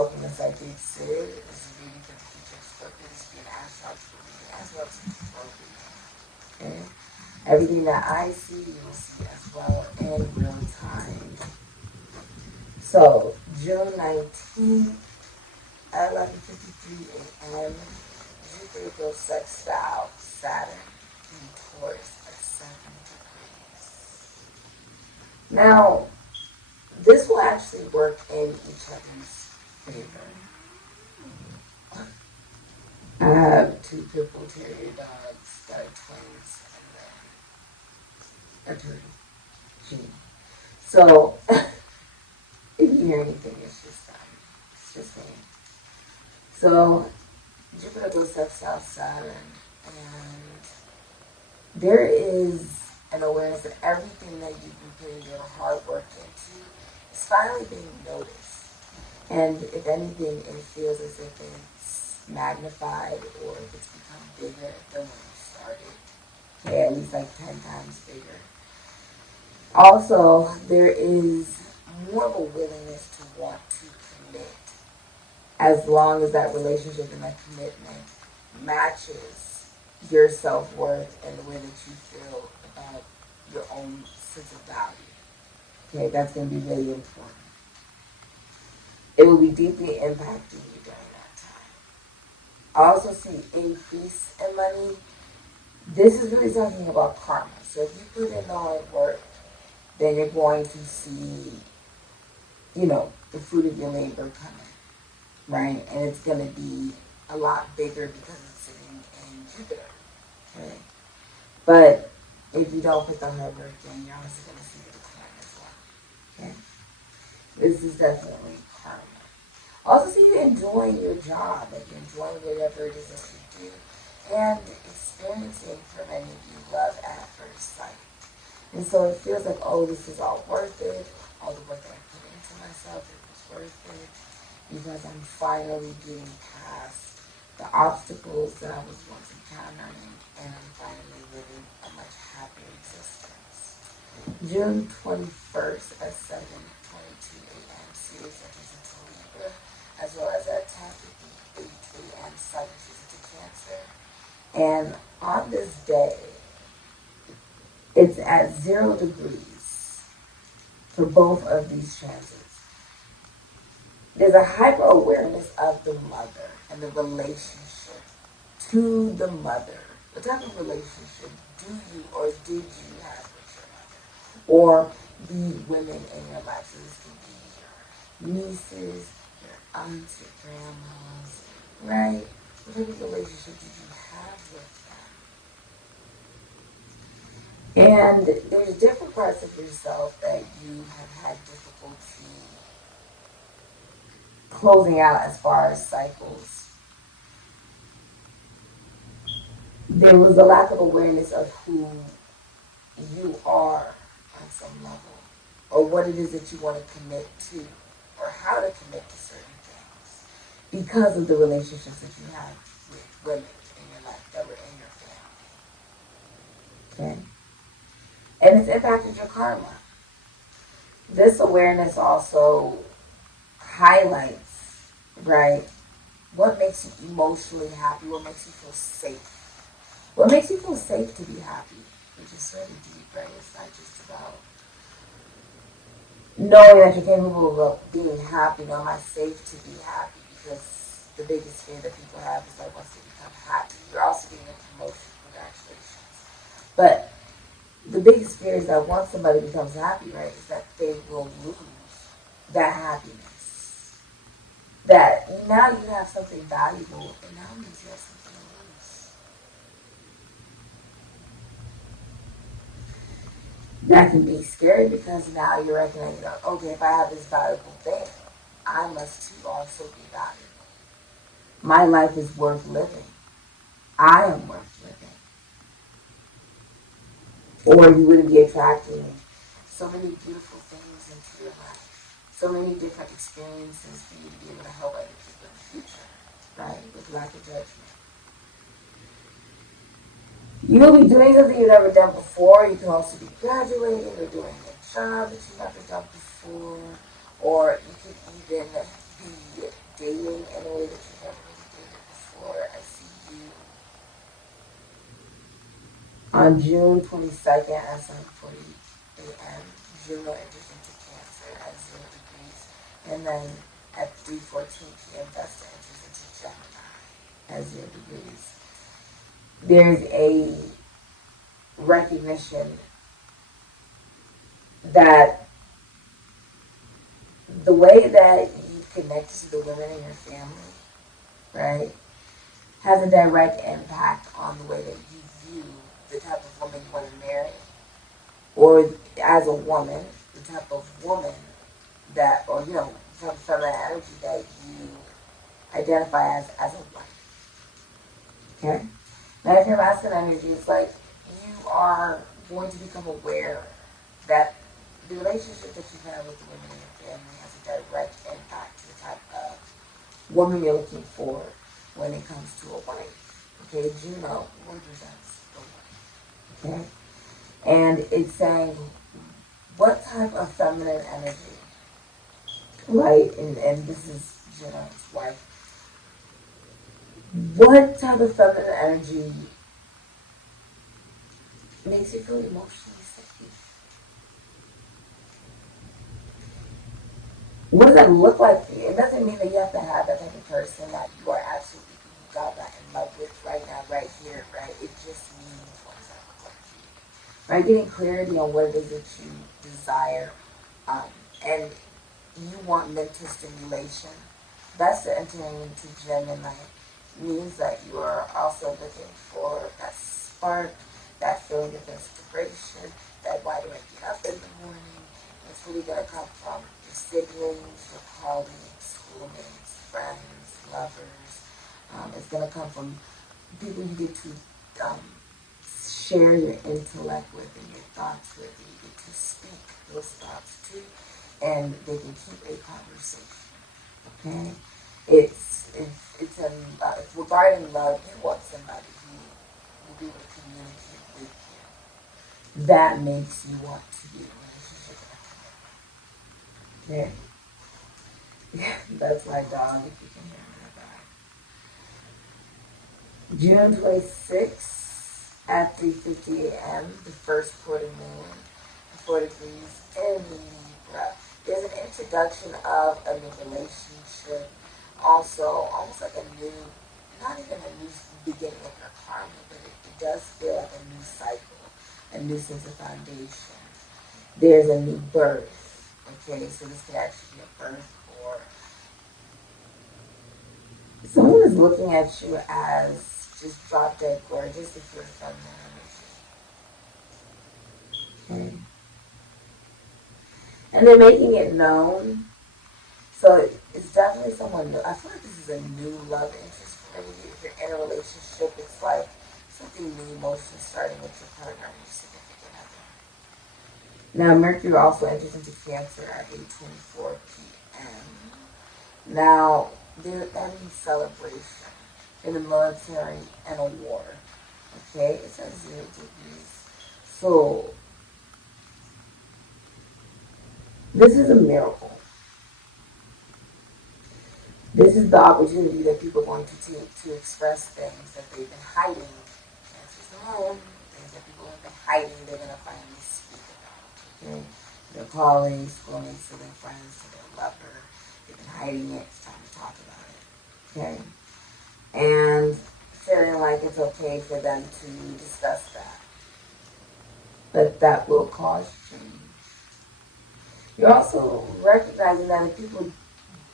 welcome to Sikiksyd. This is reading for the future of Scorpio. This will be an astrological reading as well as a tarot reading. Okay? Everything that I see, you will see as well in real time. So, June 19th at 11:53 a.m., Jupiter goes sextile Saturn in Taurus at 7 degrees. Now, this will actually work in each other's favor. I have two pit bull terrier dogs that are twins and then a turtle, Gene. So, if you hear anything, it's just me. So, Jupiter goes sextile Saturn, and there is an awareness that everything that you've been putting your hard work into is finally being noticed. And if anything, it feels as if it's magnified or if it's become bigger than when you started. Okay, at least like 10 times bigger. Also, there is more of a willingness to want to commit as long as that relationship and that commitment matches your self-worth and the way that you feel about your own sense of value. Okay, that's going to be really important. It will be deeply impacting you during that time. I also see increase in money. This is really talking about karma. So if you put in the hard work, then you're going to see, the fruit of your labor coming, right? And it's going to be a lot bigger because it's sitting in Jupiter, okay? But if you don't put the hard work in, you're also going to see the decline as well, okay? This is definitely karma. Also see you enjoying your job, like you're enjoying whatever it is that you do, and experiencing, for many of you, love at first sight. And so it feels like, oh, this is all worth it. All the work that I put into myself, it was worth it. Because I'm finally getting past the obstacles that I was once encountering, and I'm finally living a much happier existence. June 21st at 7:22 a.m., Seer enters into Libra, as well as at 10:58 a.m., Sun enters into Cancer. And on this day, it's at 0 degrees for both of these transits. There's a hyper awareness of the mother and the relationship to the mother. What type of relationship do you or did you have with your mother? Or the women in your life? So this can be your nieces, your aunts, your grandmas, right? What type of relationship did you have with them? And there's different parts of yourself that you have had difficulty closing out as far as cycles. There was a lack of awareness of who you are on some level, or what it is that you want to commit to, or how to commit to certain things, because of the relationships that you have with women in your life that were in your family. Okay? And it's impacted your karma. This awareness also highlights, right, what makes you emotionally happy, what makes you feel safe. What makes you feel safe to be happy, which is really deep, right? It's not just about knowing that you're capable of being happy. Am I safe to be happy? Because the biggest fear that people have is like once they become happy, you're also getting a promotion. Congratulations. But the biggest fear is that once somebody becomes happy, right, is that they will lose that happiness. That now you have something valuable, and now means you have something to lose. That can be scary because now you're recognizing, okay, if I have this valuable thing, I must too also be valuable. My life is worth living. I am worth living. Or you wouldn't be attracting so many beautiful things into your life. So many different experiences for you to be able to help other people in the future, right? With lack of judgment. You'll be doing something you've never done before. You can also be graduating or doing a job that you've never done before. Or you could even be dating in a way that you've never really dated before. I see you on June 22nd at 7:40 a.m. Juno enters into Cancer at 0 degrees. And then at 3:14 p.m. Vesta enters into Gemini at 0 degrees. There's a recognition that the way that you connect to the women in your family, right, has a direct impact on the way that you view the type of woman you want to marry, or as a woman, the type of woman that, or you know, type of feminine energy that you identify as a wife. Okay? Now, if you're masculine energy, it's like you are going to become aware that the relationship that you have with the women in your family has a direct impact to the type of woman you're looking for when it comes to a wife. Okay, Juno represents the wife. Okay? And it's saying, what type of feminine energy, right? And this is Juno's wife. What type of feminine energy makes you feel emotionally safe? What does that look like for you? It doesn't mean that you have to have that type of person that you are absolutely in love with right now, right here, right? It just means, what does that look like for you? Right? Getting clarity on what it is that you desire, and you want mental stimulation. That's the entering into Gemini means that you are also looking for that spark, that feeling of inspiration, that why do I get up in the morning? It's really going to come from your siblings, your colleagues, schoolmates, friends, lovers. It's going to come from people you get to share your intellect with and your thoughts with, and you get to speak those thoughts to, and they can keep a conversation. Okay? It's regarding love, you want somebody who will be able to communicate with you. That makes you want to be in a relationship with them. Okay? Yeah, that's my dog, if you can hear my dog. June 26th at 3:50 a.m., the first quarter moon, 4 degrees in Libra. There's an introduction of a new relationship. Also, almost like a new, not even a new beginning of your karma, but it does feel like a new cycle, a new sense of foundation. There's a new birth, okay? So this could actually be a birth, or someone is looking at you as just drop dead gorgeous if you're feminine energy. Okay? And they're making it known. So it's definitely someone new. I feel like this is a new love interest for you. If you're in a relationship, it's like something new emotionally starting with your partner or your significant other. Now, Mercury also enters into Cancer at 8:24 p.m. Now, that means celebration in the military and a war. Okay? It says 0 degrees. So, this is a miracle. This is the opportunity that people are going to take to express things that they've been hiding. Things that people have been hiding, they're going to finally speak about. Okay? Their colleagues, schoolmates, to their friends, to their lover. They've been hiding it. It's time to talk about it. Okay? And feeling like it's okay for them to discuss that. But that will cause change. You're also recognizing that the people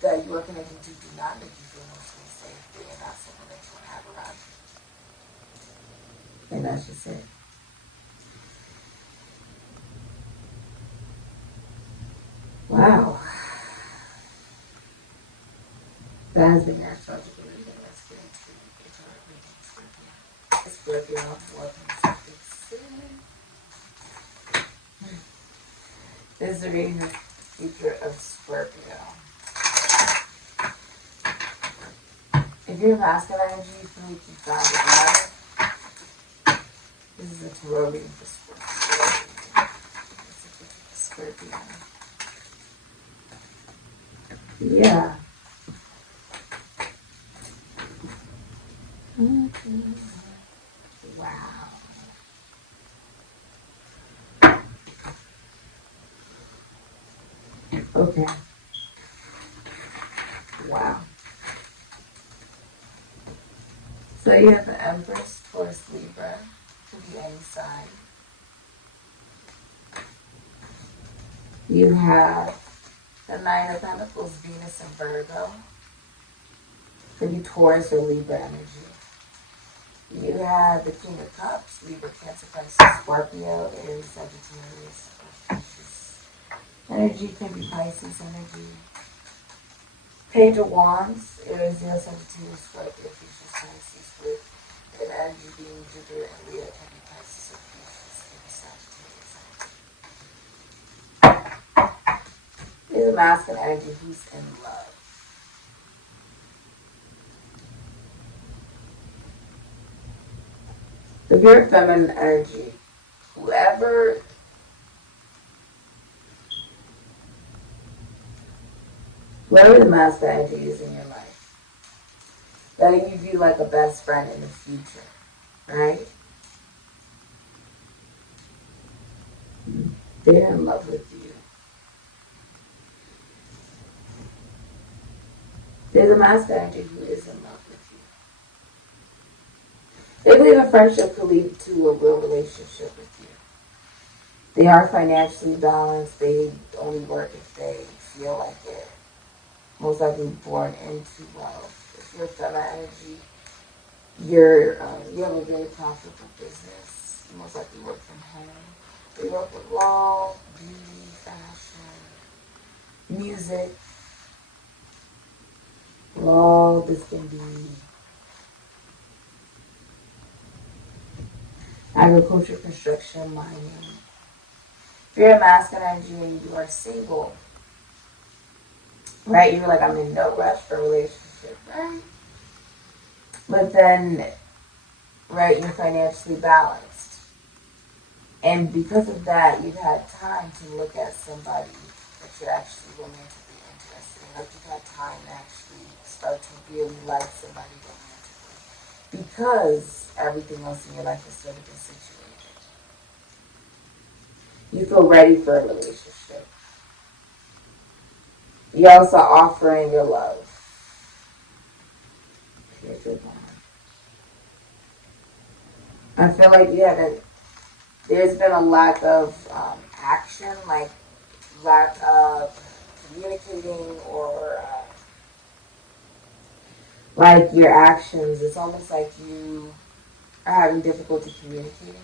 that you are connected to do not make you feel emotionally safe. They are not someone that you want to have around you. And that's just it. Wow. That has been your astrological reading. Let's get into our reading. Scorpio, welcome to Sikiksyd. This is a reading of the future of Scorpio. If you're masculine energy, you feel like you've got it. This is a tarot reading for Scorpio. Yeah. Wow. Okay. Wow. So you have the Empress, Taurus, Libra. Could be any sign. You have the Nine of Pentacles, Venus and Virgo. Could be Taurus or Libra energy. You have the King of Cups, Libra, Cancer, Pisces, Scorpio, Aries, Sagittarius, Pisces. Energy can be Pisces energy. Page of Wands, Aries, Leo, Sagittarius, Scorpio, Pisces, Pisces, with an energy being Jupiter and Leo, can be Pisces or Pisces, can be Sagittarius. There's a masculine energy who's in love. The pure feminine energy, whoever the master energy is in your life, that you view like a best friend in the future, right? They're in love with you. There's a master energy who is in love with you. They believe a friendship could lead to a real relationship with you. They are financially balanced. They only work if they feel like it. Most likely born into wealth. If you're feminine energy, you have a very profitable business. You most likely work from home. They work with law, beauty, fashion, music. Law, this can be agriculture, construction, mining. If you're a masculine energy and you are single, right? You're like, I'm in no rush for a relationship, right? But then, right, you're financially balanced. And because of that, you've had time to look at somebody that you're actually romantically interested in. Like you've had time to actually start to really like somebody romantically. Because everything else in your life has sort of been situated. You feel ready for a relationship. You're also offering your love. Here's your bond. I feel like there's been a lack of action, like lack of communicating or like your actions. It's almost like you are having difficulty communicating.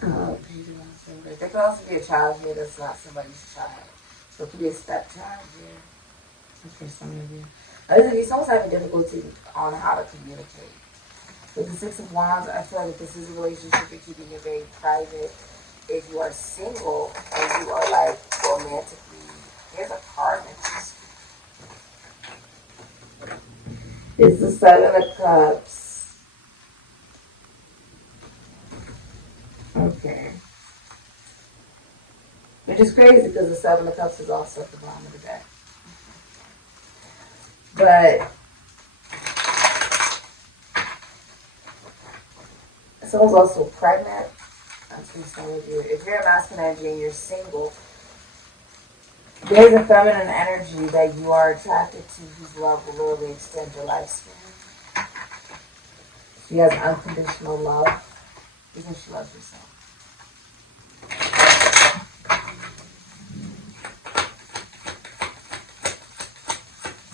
There could also be a child here that's not somebody's child. So it could be a stepchild here. For some of you. Someone's having difficulty on how to communicate. With the Six of Wands, I feel like this is a relationship you're keeping it very private. If you are single and you are like romantically, here's a card that it's the Seven of Cups. Okay. Which is crazy because the Seven of Cups is also at the bottom of the deck. But someone's also pregnant. That's for some of you. If you're a masculine energy and you're single, there's a feminine energy that you are attracted to whose love will literally extend your lifespan. She has unconditional love because she loves herself.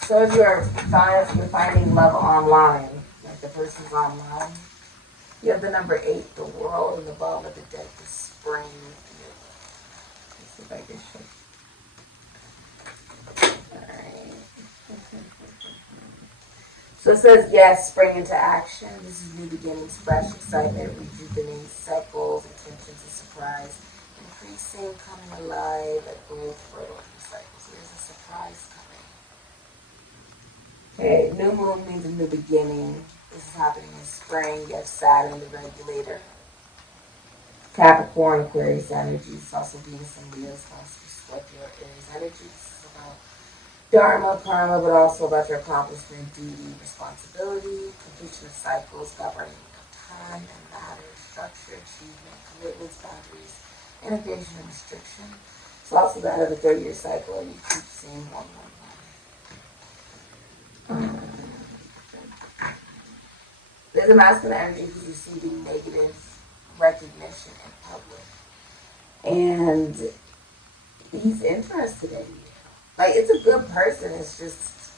So if you're finding love online, like the person's online, you have the number 8, the world, and the bottom of the deck, the spring. Let's see if I can show you. Alright. So it says, yes, spring into action. This is new beginnings, fresh excitement, rejuvenating cycles, intentions, and surprise, increasing, coming alive, a growth, fertile cycle. So there's a surprise coming. Okay, new moon means a new beginning. This is happening in spring. You have Saturn, the regulator. Capricorn, Aquarius energy. It's also Venus and Leo, Scorpio, Aries energy. This is about Dharma, karma, but also about your accomplishment, duty, responsibility, completion of cycles, governing of time and matter, structure, achievement, commitments, boundaries, integration and restriction. It's also that of a 30-year cycle, and you keep seeing 111. There's a masculine energy who's receiving negative recognition in public. And he's interested in you. Like, it's a good person. It's just,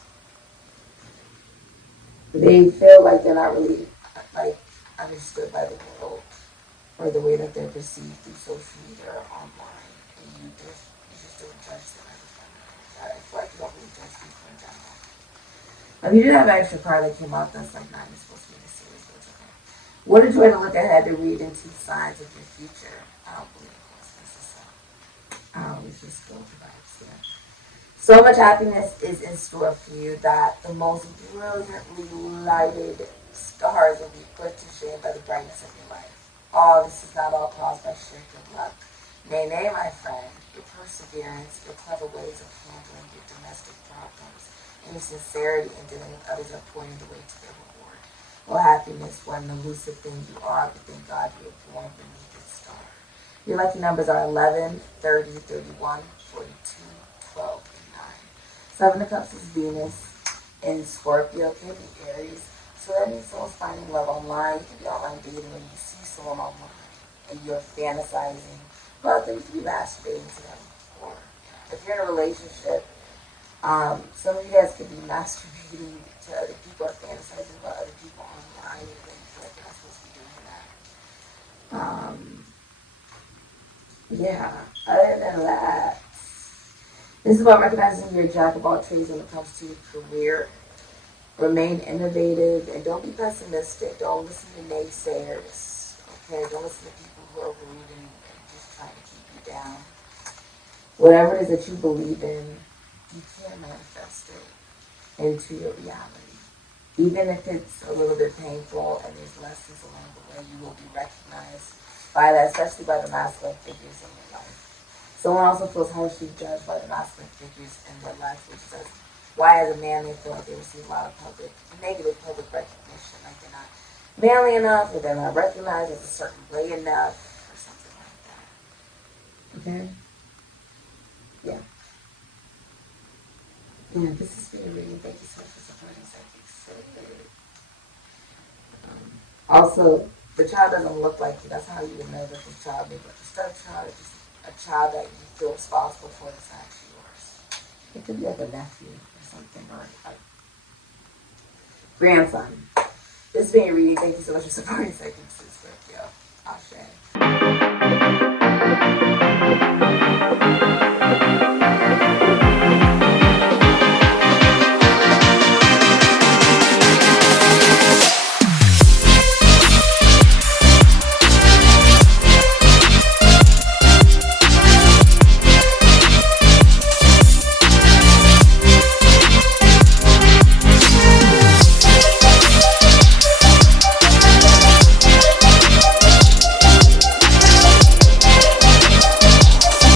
they feel like they're not really, like, understood by the world or the way that they're perceived through social media or online. And you just don't judge them as a feminine. I feel like you don't really judge people in general. You did have an extra card that came out that's like not even supposed to be in the series, but it's okay. What did you have to look ahead to read into the signs of your future? I don't believe in coincidences, so I always just go to vibes here. So much happiness is in store for you that the most brilliantly lighted stars will be put to shame by the brightness of your life. Oh, this is not all caused by sheer good luck. Nay, nay, my friend, your perseverance, your clever ways of handling your domestic problems, and your sincerity in dealing with others are pointing the way to their reward. Well, happiness, what an elusive thing you are, but thank God you were born beneath its star. Your lucky numbers are 11, 30, 31, 42, 12, and 9. Seven of Cups is Venus, and Scorpio can be Aries. So that means someone's finding love online. You can be online dating when you see someone online and you're fantasizing. Well, things to be masturbating to them. Or if you're in a relationship, some of you guys could be masturbating to other people or fantasizing about other people online. And then you feel like you're not supposed to be doing that. Yeah, other than that, this is about recognizing you're a jack of all trades when it comes to your career. Remain innovative and don't be pessimistic. Don't listen to naysayers. Okay, don't listen to people who are rude and just trying to keep you down. Whatever it is that you believe in, you can manifest it into your reality. Even if it's a little bit painful and there's lessons along the way, you will be recognized by that, especially by the masculine figures in your life. Someone also feels harshly judged by the masculine figures in their life, which says, why as a man they feel like they receive a lot of negative public recognition, like they're not manly enough, or they're not recognized as a certain way enough, or something like that. Okay? Yeah. Yeah, this has been a reading. Thank you so much for supporting Sikiksyd. Also, the child doesn't look like you. That's how you would know that this child may be like a stepchild, or just a child that you feel responsible for that's actually yours. It could be like a nephew or something, or like grandson. This has been a reading. Thank you so much for supporting Sikiksyd. Yo, I'll share.